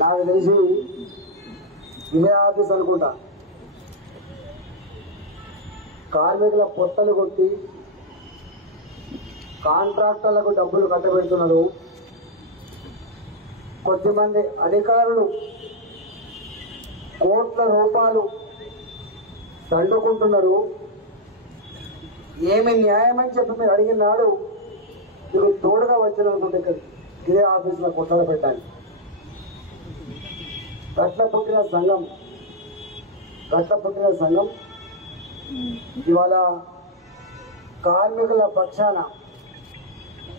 నాకు తెలిసి ఇదే ఆఫీస్ అనుకుంటా కార్మికుల పొట్టలు కొట్టి కాంట్రాక్టర్లకు డబ్బులు కట్టబెడుతున్నారు. కొద్దిమంది అధికారులు కోట్ల రూపాయలు దండుకుంటున్నారు. ఏమి న్యాయమని చెప్పి మీరు అడిగిన నాడు మీరు తోడుగా వచ్చినటువంటి ఇదే ఆఫీసులో కొట్టలు పెట్టాలి. గట్ల పుట్టిన సంఘం ఇవాళ కార్మికుల పక్షాన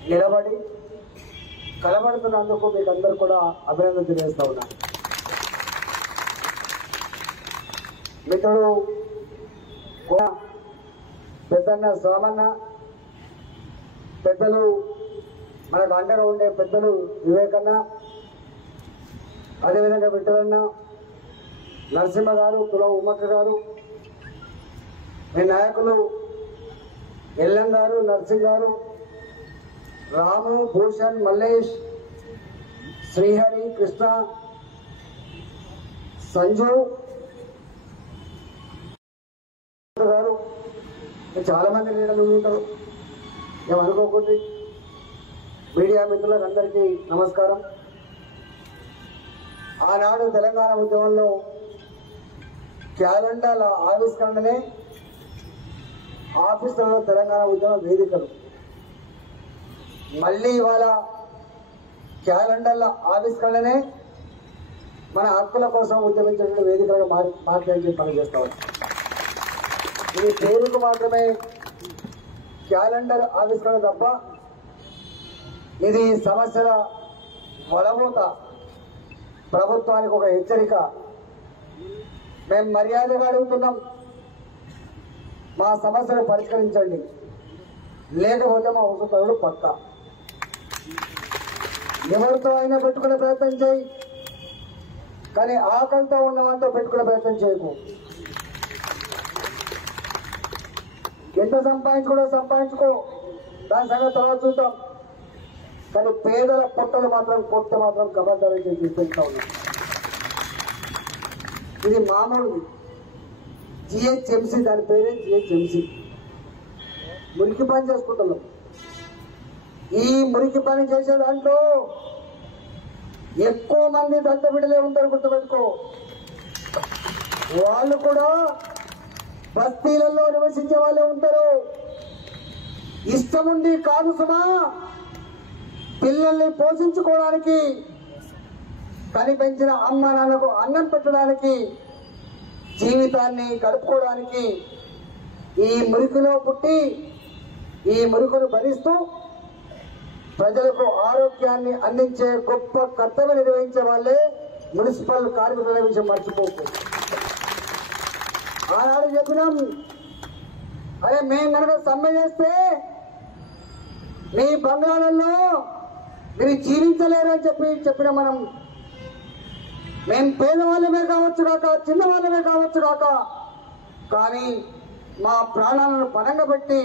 నిలబడి కలబడుతున్నందుకు మీకు అందరూ కూడా అభినందన తెలియజేస్తా ఉన్నాను. మిత్రుడు పెద్దన్న సోమన్న, పెద్దలు మనకు అండగా ఉండే పెద్దలు వివేకన్న, అదేవిధంగా విఠలన్న, నరసింహ గారు, తుల ఉమ్మక్క గారు, మీ నాయకులు ఎల్లం గారు, నర్సింగ్ గారు, రాము, భూషణ్, మల్లేష్, శ్రీహరి, కృష్ణ, సంజు గారు, చాలా మంది లీడర్లు ఉంటారు. ఏమనుకోకండి. మీడియా మిత్రులకు అందరికీ నమస్కారం. ఆనాడు తెలంగాణ ఉద్యమంలో క్యాలెండర్ల ఆవిష్కరణనే ఆఫీసులలో తెలంగాణ ఉద్యమ వేదికలు. మళ్ళీ ఇవాళ క్యాలెండర్ల ఆవిష్కరణనే మన హక్కుల కోసం ఉద్యమించిన వేదికలుగా మార్చి పనిచేస్తా ఉన్నాం. ఇది పేరుకు మాత్రమే క్యాలెండర్ ఆవిష్కరణ తప్ప ఇది సమస్యల వలమూత, ప్రభుత్వానికి ఒక హెచ్చరిక. మేము మర్యాదగా అడుగుతున్నాం, మా సమస్యను పరిష్కరించండి, లేకపోతే మా ఉసుతరుడు పక్క. ఎవరితో అయినా పెట్టుకునే ప్రయత్నం చేయి, కానీ ఆకలితో ఉన్న వాళ్ళతో పెట్టుకునే ప్రయత్నం చేయకు. ఎంత సంపాదించుకో, దాని సంగతి తర్వాత చూద్దాం. కానీ పేదల పొట్టలు మాత్రం కొట్టు మాత్రం కబడ్డీ చేసి పెడతా ఉన్నాం. ఇది మామూలు జిహెచ్ఎంసీ, దాని పేరే జిహెచ్ఎంసీ. మురికి పని చేసుకుంటున్నాం. ఈ మురికి పని చేసే దాంట్లో ఎక్కువ మంది దళిత బిడ్డలే ఉంటారు, గుర్తుపెట్టుకో. వాళ్ళు కూడా బస్తీలలో నివసించే వాళ్ళే ఉంటారు. ఇష్టముండి కాదు సుమా, పిల్లల్ని పోషించుకోవడానికి, కని పెంచిన అమ్మ నాన్నకు అన్నం పెట్టడానికి, జీవితాన్ని గడుపుకోవడానికి ఈ మురికిలో పుట్టి ఈ మురికును భరిస్తూ ప్రజలకు ఆరోగ్యాన్ని అందించే గొప్ప కర్తవ్యం నిర్వహించే వాళ్ళే మున్సిపల్ కార్మికుల విషయం మర్చిపోకు. ఆనాడు చెప్పినాం, అరే మేము కనుక సమ్మె చేస్తే మీ బంగాళాల్లో మీరు జీవించలేరు అని చెప్పిన మనం. మేము పేదవాళ్ళమే కావచ్చు కాక, చిన్నవాళ్ళమే కావచ్చు కాక, కానీ మా ప్రాణాలను పణంగా పెట్టి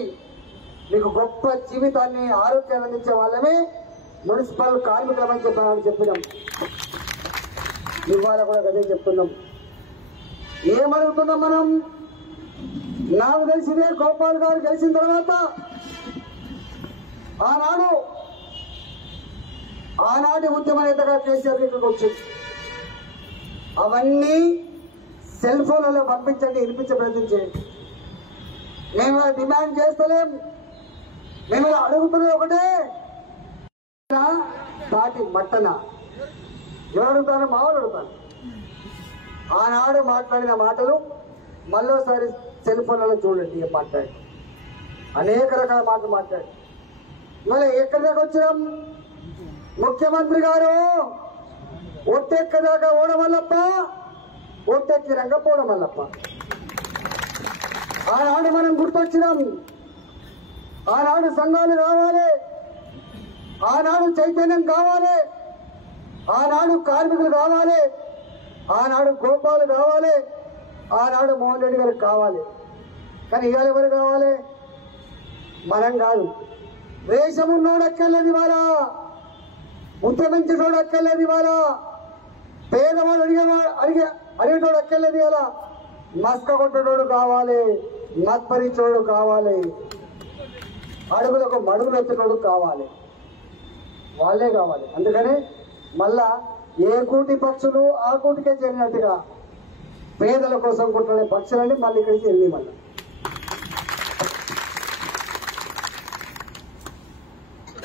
మీకు గొప్ప జీవితాన్ని, ఆరోగ్యాన్ని అందించే వాళ్ళమే మున్సిపల్ కార్మికులమని చెప్పినాం. ఇవాళ కూడా అదే చెప్తున్నాం. ఏమడుగుతున్నాం మనం? నాకు తెలిసిందే, గోపాల్ గారు గెలిచిన తర్వాత ఆనాటి ఉద్యమ నేతగా కేసీఆర్ ఇక్కడికి వచ్చింది. అవన్నీ సెల్ ఫోన్లలో పంపించండి, వినిపించే ప్రయత్నం చేయండి. మేము డిమాండ్ చేస్తలేం, మేము అడుగుతున్నది ఒకటే, పాటి మట్టన. ఎవరు అడుగుతారు? మా వాళ్ళు అడుగుతారు. ఆనాడు మాట్లాడిన మాటలు మళ్ళోసారి సెల్ ఫోన్లలో చూడండి. ఏం మాట్లాడి, అనేక రకాల మాటలు మాట్లాడి మళ్ళీ ఎక్కడి దాకా వచ్చినాం? ముఖ్యమంత్రి గారు ఒట్టెక్కదాకా ఓడమల్లప్ప, ఒట్టెక్కినాక పోవడమల్లప్ప. ఆనాడు మనం గుర్తొచ్చినాం. ఆనాడు సంఘాలు రావాలి, ఆనాడు చైతన్యం కావాలి, ఆనాడు కార్మికులు కావాలి, ఆనాడు గోపాలు కావాలి, ఆనాడు మోహన్ రెడ్డి గారికి కావాలి. కానీ ఇవాళ ఎవరు కావాలి? మనం కాదు. వేషమున్నోడు అక్కర్లేదు ఇవాళ, ఉద్యమించేటోడు అక్కర్లేదు ఇవాళ, పేదవాళ్ళు అడిగేటోడు అక్కర్లేదు కదా, మస్క కొట్టేటోడు కావాలి, మత్పరిచోడు కావాలి, అడుగులకు మడుగులు ఎత్తేటోడు కావాలి, వాళ్ళే కావాలి. అందుకని మళ్ళా ఏ కూటి పక్షులు ఆ కూటికే చేరినట్టుగా పేదల కోసం కొట్టే పక్షులని మళ్ళీ ఇక్కడికి వెళ్ళి మళ్ళీ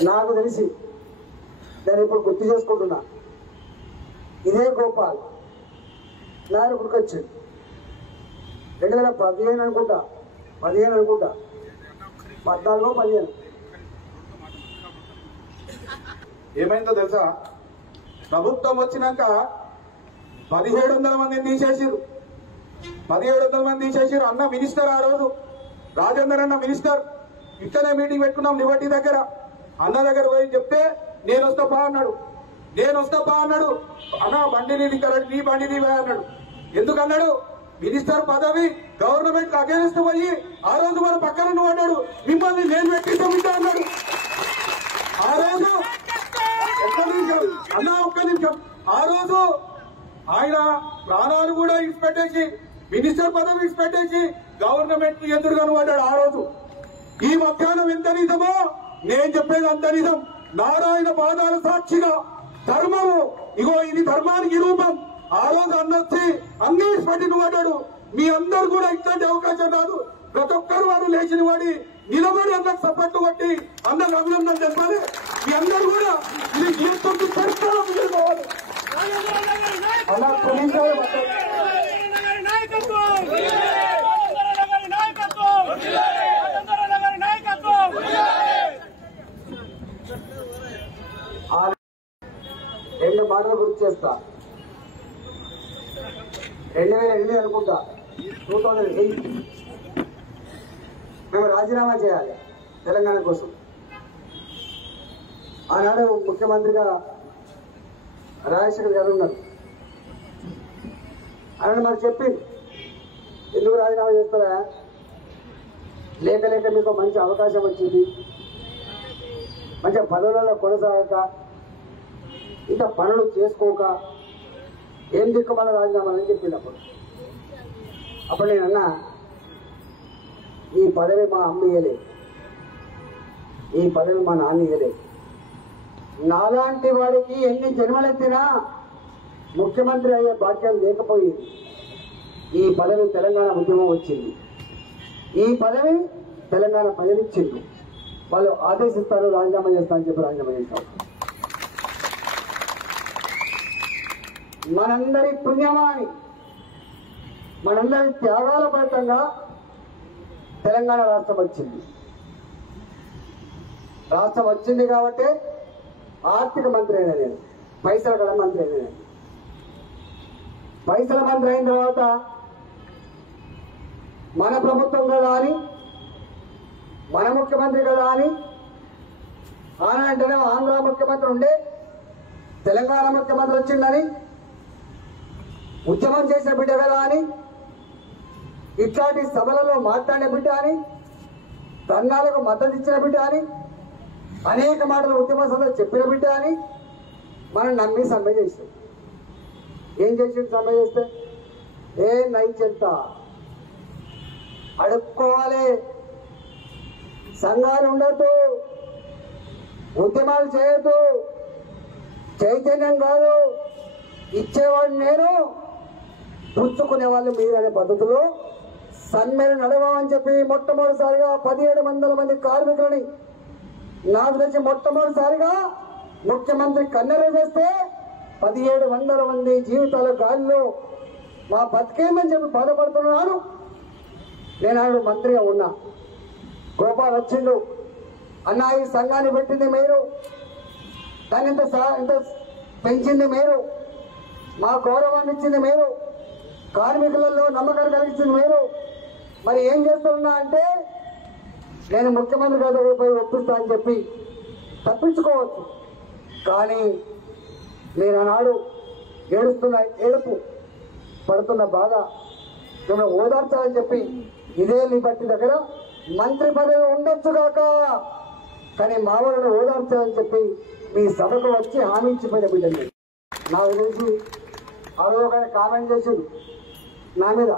నాకు తెలిసి నేను ఇప్పుడు గుర్తు చేసుకుంటున్నా, ఇదే గోపాల్ నాయకుడికి వచ్చాడు 2015 అనుకుంటా, 14 15. ఏమైందో తెలుసా, ప్రభుత్వం వచ్చినాక 1700 మందిని తీసేసిరు. 1700 మంది తీసేసిరు. అన్న మినిస్టర్ ఆ రోజు రాజేందర్ అన్న మినిస్టర్ ఇట్లనే మీటింగ్ పెట్టుకున్నాం లిబర్టీ దగ్గర. అన్న దగ్గర పోయి చెప్తే నేను వస్తా బా అన్నాడు. అన్న బండి నీ బండి నీవే అన్నాడు. ఎందుకన్నాడు? మినిస్టర్ పదవి గవర్నమెంట్ అగేన్స్ట్ పోయి ఆ రోజు మన పక్కన పడ్డాడు, మిమ్మల్ని నేను పెట్టించా అన్నాడు. ఆ రోజు ఒక్క నిమిషం ఆ రోజు ఆయన ప్రాణాలు కూడా ఇచ్చిపెట్టేసి మినిస్టర్ పదవి ఇచ్చిపెట్టేసి గవర్నమెంట్ కి ఎదురుగాను పడ్డాడు ఆ రోజు. ఈ మధ్యాహ్నం ఎంత నిజమో నేను చెప్పేది అంత నిజం. నారాయణ పాదాల సాక్షిగా ధర్మము, ఇగో ఇది ధర్మానికి రూపం. ఆ రోజు అన్నొచ్చి అన్ని ఇచ్చిపెట్టిన పడ్డాడు. మీ అందరు కూడా ఇట్లాంటి అవకాశం రాదు. ప్రతి ఒక్కరు వారు లేచిన వాడి నిలబడి అందరికి సపోర్ట్ కొట్టి అందరికి అభినందన చెప్పాలి. మీ అందరూ కూడా ఇది జీవితం చరిత్రలో అలా కొనించాలి. రెండు మాటలు గుర్తు చేస్తా. 2008 అనుకుంటా, 2008 మేము రాజీనామా చేయాలి తెలంగాణ కోసం. ఆనాడు ముఖ్యమంత్రిగా రాజశేఖర్ గారు ఉన్నారు. ఆయన మాకు చెప్పింది, ఎందుకు రాజీనామా చేస్తారా, లేక మీకు మంచి అవకాశం వచ్చింది, మంచి పదవులలో కొనసాగక ఇంకా పనులు చేసుకోక ఏం దిక్కుమల రాజీనామాలని చెప్పినప్పుడు అప్పుడు నేనన్నా, ఈ పదవి మా అమ్మ ఇయ్యలేదు, ఈ పదవి మా నాన్న ఇయ్యలేదు. నాలాంటి వాడికి ఎన్ని జన్మలెత్తినా ముఖ్యమంత్రి అయ్యే భాగ్యం లేకపోయింది. ఈ పదవి తెలంగాణ ఉద్యమం వచ్చింది, ఈ పదవి తెలంగాణ ప్రజలిచ్చింది. వాళ్ళు ఆదేశిస్తారు, రాజీనామా చేస్తారని చెప్పి రాజీనామా చేస్తారు. మనందరి పుణ్యమాని, మనందరి త్యాగాల ఫలితంగా తెలంగాణ రాష్ట్రం వచ్చింది. రాష్ట్రం వచ్చింది కాబట్టి ఆర్థిక మంత్రి అయినా నేను, పైసల గల మంత్రి అయినా నేను. పైసల మంత్రి అయిన తర్వాత మన ప్రభుత్వం కదా అని, మన ముఖ్యమంత్రి కదా అని, ఆనంటేనే ఆంధ్ర ముఖ్యమంత్రి ఉండే తెలంగాణ ముఖ్యమంత్రి వచ్చిందని, ఉద్యమం చేసిన బిడ్డ కదా అని, ఇట్లాంటి సభలలో మాట్లాడిన బిడ్డ అని, ధర్నాలకు మద్దతు ఇచ్చిన బిడ్డ అని, అనేక మాటలు ఉద్యమ సభలో చెప్పిన బిడ్డ అని మనం నమ్మి సమ్మె చేస్తాం. ఏం చేసి సమ్మె చేస్తే ఏ నైచెంత అడుక్కోవాలి, సంఘాలు ఉండద్దు, ఉద్యమాలు చేయొద్దు, చైతన్యం కాదు, ఇచ్చేవాడు నేను, పుచ్చుకునే వాళ్ళు మీరు అనే పద్ధతిలో సమ్మెను నడవమని చెప్పి మొట్టమొదటిసారిగా 1700 మంది కార్మికులని నాకు తెలిసి మొట్టమొదటిసారిగా ముఖ్యమంత్రి కన్నెర చేస్తే 1700 మంది జీవితాల గాలిలో మా బతికేమని చెప్పి బాధపడుతున్నాను. నేను ఆవిడ మంత్రిగా ఉన్నా. గోపాల్ వచ్చిండు, అన్నా ఈ సంఘాన్ని పెట్టింది మీరు, దాన్ని ఇంత పెంచింది మీరు, మా గౌరవాన్ని ఇచ్చింది మీరు, కార్మికులలో నమ్మకాన్ని కలిగించింది మీరు, మరి ఏం చేస్తున్నా అంటే నేను ముఖ్యమంత్రి గారి దగ్గర పోయి ఒప్పిస్తా అని చెప్పి తప్పించుకోవచ్చు. కానీ నేను ఆనాడు ఏడుస్తున్న ఏడుపు, పడుతున్న బాధ మిమ్మల్ని ఓదార్చాలని చెప్పి ఇదే లిబర్టీ దగ్గర మంత్రి పదవి ఉండొచ్చుగాక, కానీ మా వాళ్ళని ఓదార్చాలని చెప్పి మీ సభకు వచ్చి హామీ ఇచ్చిపోయిన బిడ్డని నాకు తెలిసి ఆవిడ ఒక కామెంట్ చేసిండు నా మీద,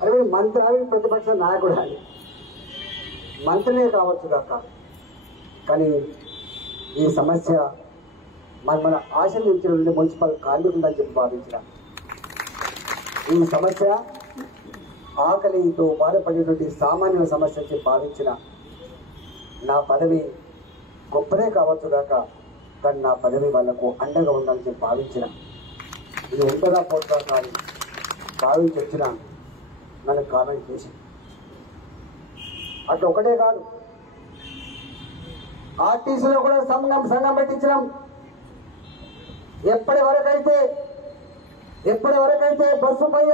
అరే వీడు మంత్రి అవి ప్రతిపక్ష నాయకుడు అని. మంత్రినే కావచ్చు కాక, కానీ ఈ సమస్య మన ఆశీర్వదించిన మున్సిపల్ కార్మికులని చెప్పి భావించిన ఈ సమస్య ఆకలితో బాధపడేటువంటి సామాన్య సమస్య చెప్పి భావించిన నా పదవి గొప్పనే కావచ్చు కాక, కానీ నా పదవి వాళ్లకు అండగా ఉందని చెప్పి భావించిన ఇది ఉంటుందా పోతుందా కానీ భావించి వచ్చిన నన్ను కామెంట్ చేసి అట్లా ఒకటే కాదు, ఆర్టీసీలో కూడా సంఘం పెట్టించినాం. ఎప్పటి వరకైతే బస్సు పై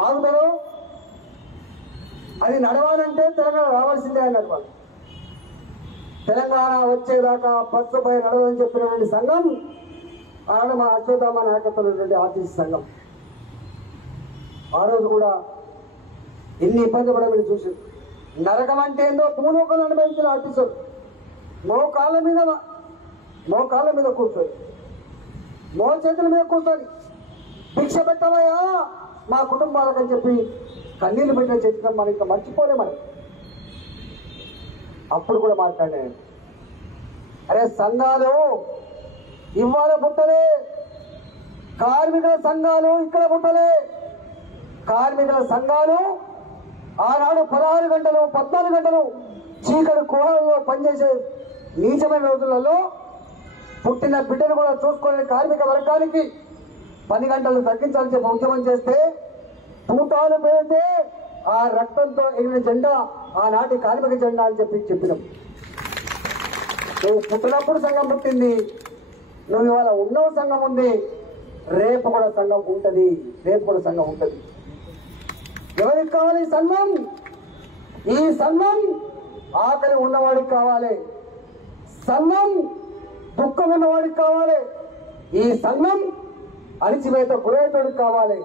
ఆగుతారో అది నడవాలంటే తెలంగాణ రావాల్సిందే అన్నట్టు వాళ్ళు. తెలంగాణ వచ్చేదాకా బస్సు పై నడవని చెప్పినటువంటి సంఘం ఆనాడు మా అశ్వత్థామ నాయకత్వంలో ఆర్టీసీ సంఘం. ఆ రోజు కూడా ఎన్ని ఇబ్బంది పడ మీరు చూసి, నరకం అంటే ఏందో భూలోకలు అనుభవించిన ఆర్టీసీలు మోకాళ్ళ మీద కూర్చొని చేతుల మీద కూర్చొని భిక్ష పెట్టవయ్యా మా కుటుంబాలకని చెప్పి కన్నీళ్లు పెట్టిన చిత్రం మనం ఇంకా మర్చిపోలే. మనం అప్పుడు కూడా మాట్లాడాను, అరే సంఘాలు ఇవాళ పుట్టలే, కార్మికుల సంఘాలు ఇక్కడ పుట్టలే. కార్మికుల సంఘాలు ఆనాడు 16 గంటలు 14 గంటలు చీకటి కోణంలో పనిచేసే నీచమైన రోజులలో పుట్టిన బిడ్డను కూడా చూసుకునే కార్మిక వర్గానికి 10 గంటలు తగ్గించాలని చెప్పి ఉద్యమం చేస్తే తూటాలు పెడితే ఆ రక్తంతో ఎగిరిన జెండా ఆనాటి కార్మిక జెండా అని చెప్పినాం. నువ్వు పుట్టినప్పుడు సంఘం పుట్టింది, నువ్వు ఇవాళ ఉన్నవ సంఘం ఉంది, రేపు కూడా సంఘం ఉంటుంది. ఎవరికి కావాలి ఈ సంఘం? ఈ సంఘం ఆకలి ఉన్నవాడికి కావాలి, సంఘం దుఃఖం ఉన్నవాడికి కావాలి, ఈ సంఘం అణిచివేత గురయ్యేటోడికి కావాలి.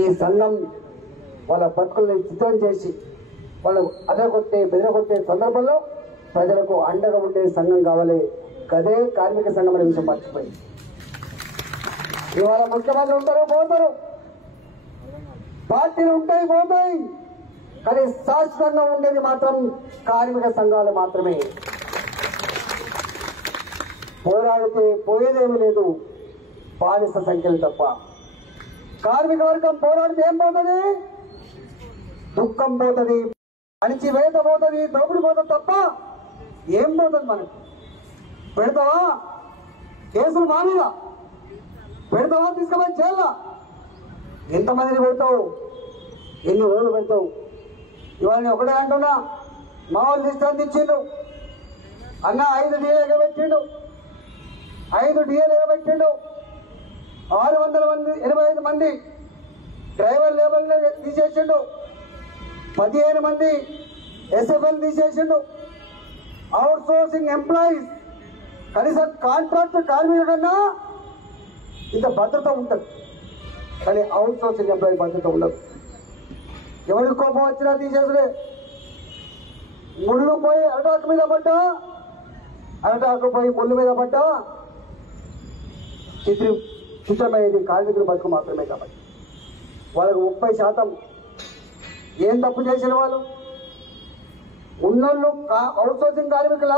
ఈ సంఘం వాళ్ళ బతుకుల్ని చిత్రం చేసి వాళ్ళు అదగొట్టే బెదరగొట్టే సందర్భంలో ప్రజలకు అండగా ఉండే సంఘం కావాలి. గదే కార్మిక సంఘం అనే విషయం మర్చిపోయి ఇవాళ ముఖ్యమంత్రి ఉంటారు పోతారు, పార్టీలు ఉంటాయి పోతాయి, కానీ శాశ్వతంగా ఉండేది మాత్రం కార్మిక సంఘాలు మాత్రమే. పోరాడితే పోయేదేమీ లేదు, బానిస సంఖ్యలు తప్ప. కార్మిక వర్గం పోరాడితే ఏం పోతుంది? దుఃఖం పోతుంది, అణిచివేత పోతుంది, దోపిడి పోతుంది తప్ప ఏం పోతుంది? మనకు పెడతావా కేసులు మామూలుగా పెడతావా? తీసుకుపోయి చేయాలా? ఎంతమందిని పెడతావు? ఎన్ని రోజులు పెడతావు? ఇవాళ నేను ఒకటే అంటున్నా, మా వాళ్ళు లిస్ట్ ఇచ్చిండు అన్న, 5 డిఏలు ఎగబెట్టిండు, 685 మంది డ్రైవర్ లేబర్ తీసేసిండు, 15 మంది ఎస్ఎఫ్ఎల్ తీసేసిండు. అవుట్ సోర్సింగ్ ఎంప్లాయీస్ కనీసం కాంట్రాక్ట్ కార్మికుల కన్నా ఇంత భద్రత ఉంటుంది, కానీ అవుట్ సోర్సింగ్ ఎంప్లాయీ భద్రత ఉండదు. ఎవరికి కోపం వచ్చినా తీసేసుడే. ముళ్ళు పోయి అరటాకు మీద పడ్డా, అరటాకు పోయి ముళ్ళు మీద పడ్డా చిత్రమయ్యేది కార్మికుల బతుకు మాత్రమే. కాబట్టి వాళ్ళకు 30% ఏం తప్పు చేసిన వాళ్ళు? ఉన్నోళ్ళు అవుట్ సోర్సింగ్ కార్మికుల,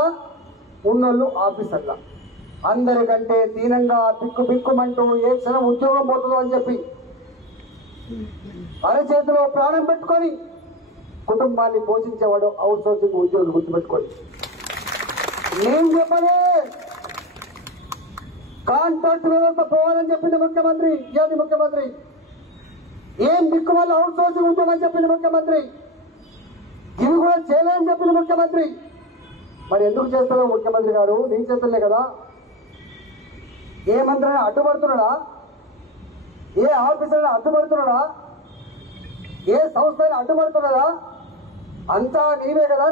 ఉన్నోళ్ళు ఆఫీసర్ల. అందరికంటే దీనంగా బిక్కుమంటూ ఏ క్షణం ఉద్యోగం పోతుందో అని చెప్పి అరచేతిలో ప్రాణం పెట్టుకొని కుటుంబాన్ని పోషించేవాడు అవుట్ సోర్సింగ్ ఉద్యోగులు. గుర్తుపెట్టుకోండి, నేను చెప్పలే. కాంట్రాక్ట్ వ్యవస్థ పోవాలని చెప్పింది ముఖ్యమంత్రి, ఇయాది ముఖ్యమంత్రి. ఏం దిక్కు వల్ల అవుట్ సోర్సింగ్ ఉద్యోగం చెప్పింది ముఖ్యమంత్రి. ఇవి కూడా చేయలేని చెప్పింది ముఖ్యమంత్రి. మరి ఎందుకు చేస్తారో ముఖ్యమంత్రి గారు? నీ చేతులే కదా. ఏ మంత్రి అడ్డుపడుతున్నాడా? ఏ ఆఫీసర్ అడ్డుపడుతున్నాడా? ఏ సంస్థ అడ్డుపడుతున్నాడా? అంతా నీవే కదా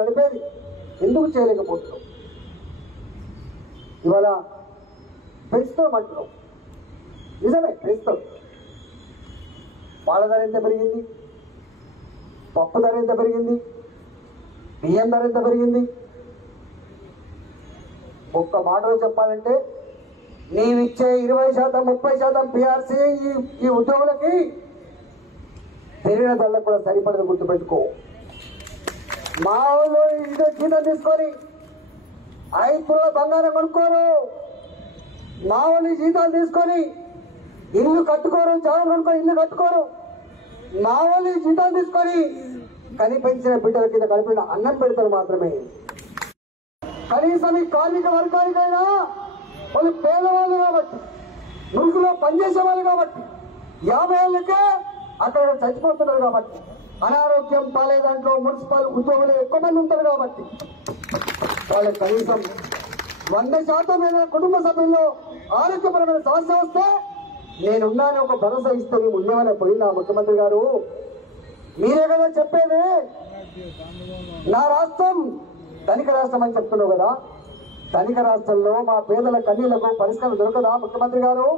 నడిపేది, ఎందుకు చేయలేకపోతున్నావు? ఇవాళ పెంచుతాం అంటున్నావు, నిజమే పెంచుతాం. పాల ధర ఎంత పెరిగింది, పప్పు ధర ఎంత పెరిగింది, బియ్యం ధర ఎంత పెరిగింది, ఒక్క మాటలో చెప్పాలంటే నీవిచ్చే 20% 30% పిఆర్సీ ఈ ఉద్యోగులకి పెరిగిన ధరలకు కూడా సరిపడదు, గుర్తుపెట్టుకో. మా వాళ్ళు జీతం తీసుకొని 5 తులాల బంగారం కొనుక్కోరు. మా వాళ్ళు జీతాలు తీసుకొని ఇల్లు కట్టుకోరు, జాబ్ కొనుక్కొని ఇల్లు కట్టుకోరు. మా వాళ్ళు జీతాలు తీసుకొని కనిపించిన బిడ్డల కింద కలిపిన అన్నం పెడతారు మాత్రమే. కనీసం ఈ కార్మిక వర్గానికైనా వాళ్ళు పేదవాళ్ళు కాబట్టి, మురుగులో పనిచేసే వాళ్ళు కాబట్టి, 50 ఏళ్ళకే అక్కడ చచ్చిపోతున్నారు కాబట్టి, అనారోగ్యం పాలే దాంట్లో మున్సిపల్ ఉద్యోగులు ఎక్కువ మంది ఉంటారు కాబట్టి వాళ్ళకి కనీసం 100% కుటుంబ సభ్యుల్లో ఆరోగ్యపరమైన సమస్య వస్తే నేనున్నాను ఒక భరోసా ఇస్తే మీ ముందేమైనా పోయిందా ముఖ్యమంత్రి గారు? మీరే కదా చెప్పేది. నా రాష్ట్రం ధనిక రాష్ట్రం అని చెప్తున్నావు కదా, ధనిక రాష్ట్రంలో మా పేదల కన్నీళ్లకు పరిష్కారం దొరకదా ముఖ్యమంత్రి గారు?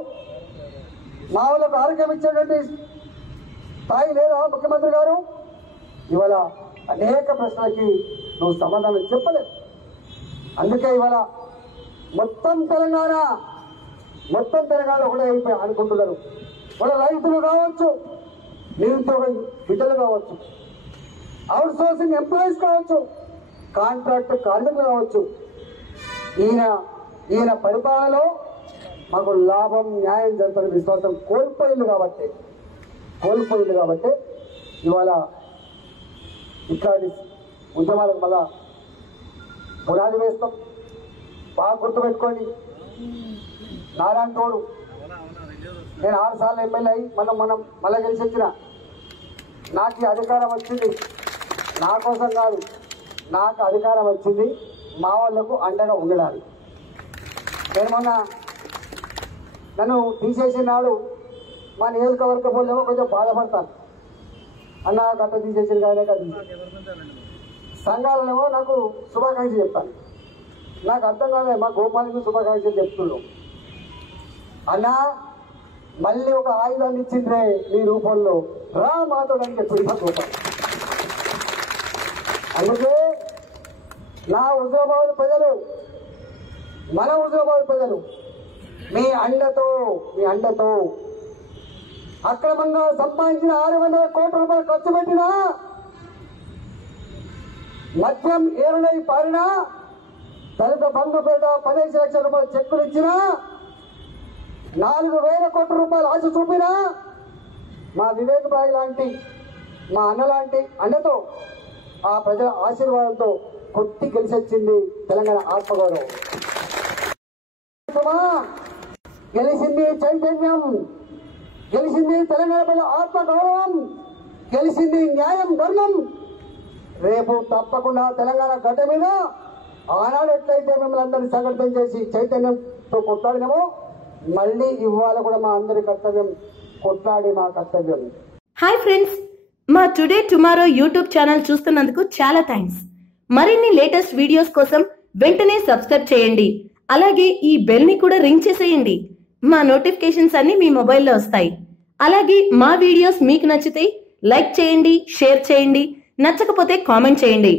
మా వాళ్ళకు ఆరోగ్యం ఇచ్చేటువంటి స్థాయి లేదా ముఖ్యమంత్రి గారు? ఇవాళ అనేక ప్రశ్నలకి నువ్వు సమాధానం చెప్పలేదు. అందుకే ఇవాళ మొత్తం తెలంగాణ ఒకటే అయిపోయి అనుకుంటున్నారు. వాళ్ళ రైతులు కావచ్చు, నిరుద్యోగ బిడ్డలు కావచ్చు, అవుట్ సోర్సింగ్ ఎంప్లాయీస్ కావచ్చు, కాంట్రాక్ట్ కార్మికులు కావచ్చు. ఈయన పరిపాలనలో మాకు లాభం న్యాయం జరుగుతున్న విశ్వాసం కోల్పోయింది కాబట్టి ఇవాళ ఇట్లాంటి ఉద్యమాలకు మళ్ళా పునాది వేస్తాం. బాగా గుర్తుపెట్టుకోండి. నారాయణతోడు నేను 6 సార్లు ఎమ్మెల్యే అయ్యి మనం మళ్ళీ గెలిచి వచ్చిన. నాకు ఈ అధికారం వచ్చింది నా కోసం కాదు, నాకు అధికారం వచ్చింది మా వాళ్లకు అండగా ఉండడానికి. నేను మొన్న నన్ను తీసేసిన నాడు మా నియోజకవర్గ పోలేమో కొంచెం బాధపడతాను. అన్న గట్ట తీసేసిన కానీ కదా సంఘాలనేమో నాకు శుభాకాంక్షలు చెప్తాను. నాకు అర్థం కాలే, మా గోపాలకు శుభాకాంక్షలు చెప్తున్నావు. అన్నా మళ్ళీ ఒక ఆయుధాన్ని ఇచ్చిండ్రే నీ రూపంలో, రా మాతో అని చెప్పింది మా గోపాల్. అందుకే నా హుజూరాబాద్ ప్రజలు, మన హుజూరాబాద్ ప్రజలు మీ అండతో అక్రమంగా సంపాదించిన 600 కోట్ల రూపాయలు ఖర్చు పెట్టినా, మద్యం ఏరులై పారినా, దళిత బంధుపేట 15 లక్షల రూపాయలు చెక్కులు ఇచ్చినా, 4,000 కోట్ల రూపాయలు ఆశ చూపినా, మా వివేక్ బాయ్ లాంటి మా అన్న లాంటి అండతో ఆ ప్రజల ఆశీర్వాదంతో కొట్టి గెలిచొచ్చింది తెలంగాణ ఆత్మగౌరవం. గెలిచింది చైతన్యం, గెలిచింది తెలంగాణ ప్రజల ఆత్మగౌరవం, గెలిచింది న్యాయం ధర్మం. రేపు తప్పకుండా తెలంగాణ గడ్డ మీద ఆనాడు ఎట్లయితే మిమ్మల్ని అందరినీ సంఘటితం చేసి చైతన్యంతో కొట్లాడినామో మళ్ళీ ఇవాళ కూడా మా అందరి కర్తవ్యం కొట్లాడి మా కర్తవ్యం. హాయ్ ఫ్రెండ్స్, మా టుడే టుమారో యూట్యూబ్ ఛానల్ చూస్తున్నందుకు చాలా థ్యాంక్స్. మరిన్ని లేటెస్ట్ వీడియోస్ కోసం వెంటనే సబ్స్క్రైబ్ చేయండి. అలాగే ఈ బెల్ ని కూడా రింగ్ చేసేయండి. మా నోటిఫికేషన్స్ అన్ని మీ మొబైల్లో వస్తాయి. అలాగే మా వీడియోస్ మీకు నచ్చితే లైక్ చేయండి, షేర్ చేయండి, నచ్చకపోతే కామెంట్ చేయండి.